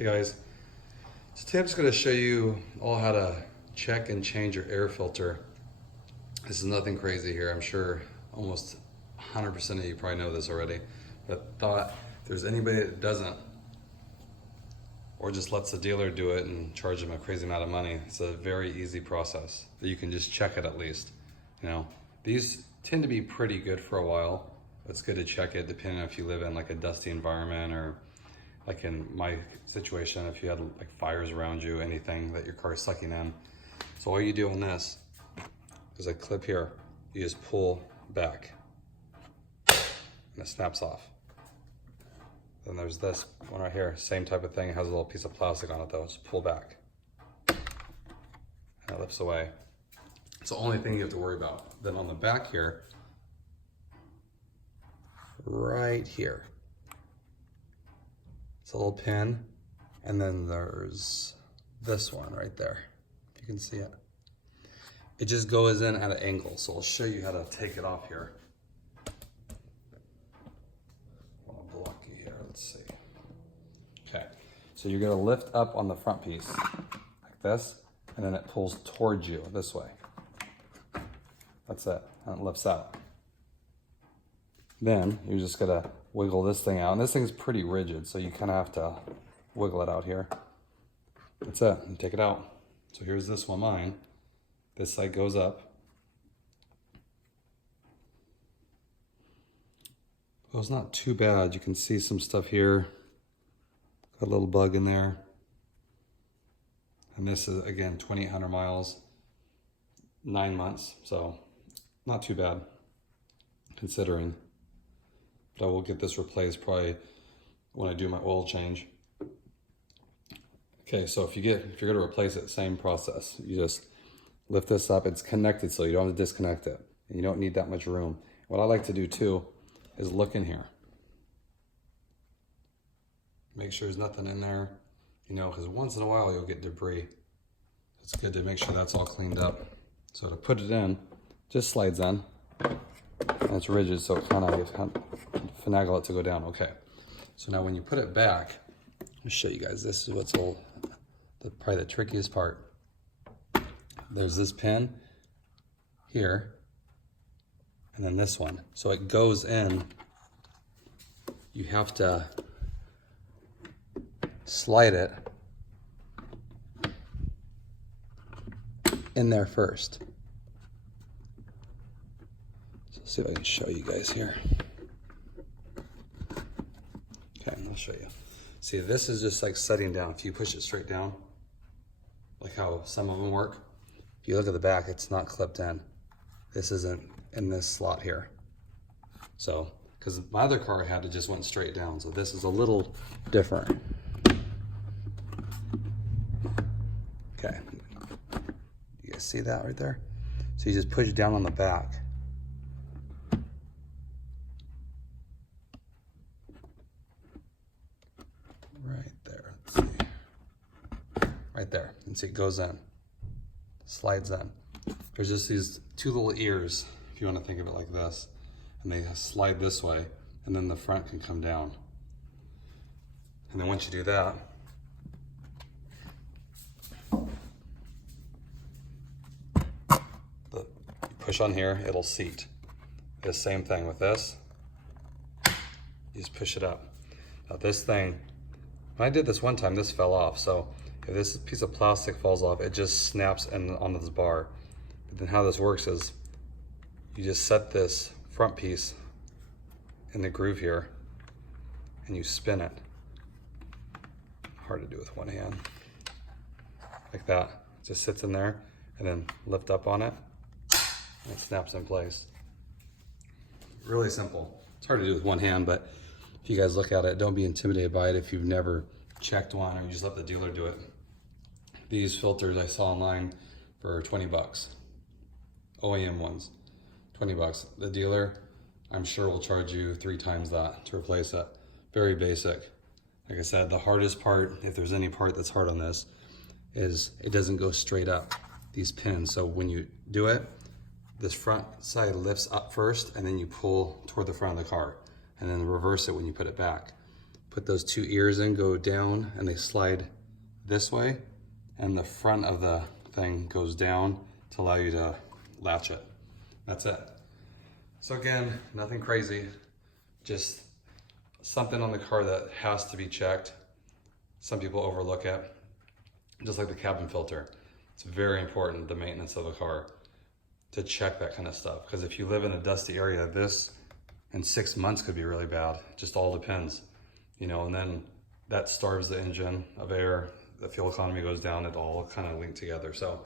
Hey guys, so today I'm just going to show you all how to check and change your air filter. This is nothing crazy here. I'm sure almost 100% of you probably know this already, but thought if there's anybody that doesn't or just lets the dealer do it and charge them a crazy amount of money, it's a very easy process that you can just check it at least. You know, these tend to be pretty good for a while. It's good to check it depending on if you live in like a dusty environment or like in my situation, if you had like fires around you, anything that your car is sucking in. So all you do on this is a clip here, you just pull back and it snaps off. Then there's this one right here, same type of thing. It has a little piece of plastic on it though, just pull back. And it lifts away. It's the only thing you have to worry about. Then on the back here, right here, it's a little pin, and then there's this one right there, if you can see it. It just goes in at an angle, so I'll show you how to take it off here. I'll block you here, let's see. Okay, so you're gonna lift up on the front piece, like this, and then it pulls towards you this way. That's it, and it lifts out. Then you're just gonna wiggle this thing out, and this thing's pretty rigid, so you kind of have to wiggle it out here. That's it, and take it out. So here's this one, mine. This side goes up. Well, it's not too bad. You can see some stuff here. Got a little bug in there. And this is, again, 2,800 miles, 9 months, so not too bad, considering. But I will get this replaced probably when I do my oil change. Okay, so if you're gonna replace it, same process. You just lift this up, it's connected so you don't have to disconnect it. And you don't need that much room. What I like to do too is look in here. Make sure there's nothing in there, you know, because once in a while you'll get debris. It's good to make sure that's all cleaned up. So to put it in, just slides in. And it's rigid, so it kind of finagle it to go down. Okay, so now when you put it back, I'll show you guys. This is what's probably the trickiest part. There's this pin here, and then this one. So it goes in. You have to slide it in there first. See if I can show you guys here. Okay, I'll show you. See, this is just like setting down. If you push it straight down, like how some of them work, if you look at the back, it's not clipped in. This isn't in this slot here. So, because my other car had it just went straight down, so this is a little different. Okay, you guys see that right there? So you just push down on the back. Right there, let's see. Right there, and see it goes in, slides in. There's just these two little ears, if you want to think of it like this, and they slide this way, and then the front can come down. And then once you do that, you push on here, it'll seat. The same thing with this, you just push it up. Now this thing, when I did this one time, this fell off. So if this piece of plastic falls off, it just snaps onto this bar. But then how this works is you just set this front piece in the groove here and you spin it. Hard to do with one hand. Like that. It just sits in there and then lift up on it and it snaps in place. Really simple. It's hard to do with one hand, but if you guys look at it, don't be intimidated by it if you've never checked one or you just let the dealer do it. These filters I saw online for 20 bucks. OEM ones, 20 bucks. The dealer, I'm sure will charge you 3 times that to replace it. Very basic. Like I said, the hardest part, if there's any part that's hard on this, is it doesn't go straight up, these pins. So when you do it, this front side lifts up first and then you pull toward the front of the car and then reverse it when you put it back. put those two ears in, go down, and they slide this way, and the front of the thing goes down to allow you to latch it. That's it. So again, nothing crazy, just something on the car that has to be checked. Some people overlook it, just like the cabin filter. It's very important, the maintenance of a car, to check that kind of stuff. Because if you live in a dusty area, this in 6 months could be really bad. It just all depends, you know, and then that starves the engine of air, the fuel economy goes down, it all kind of linked together. So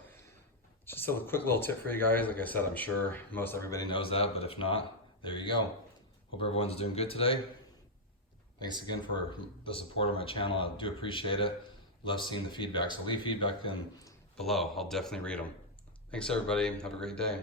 just a quick little tip for you guys. Like I said, I'm sure most everybody knows that, but if not, there you go. Hope everyone's doing good today. Thanks again for the support of my channel. I do appreciate it. Love seeing the feedback. So leave feedback in below. I'll definitely read them. Thanks everybody. Have a great day.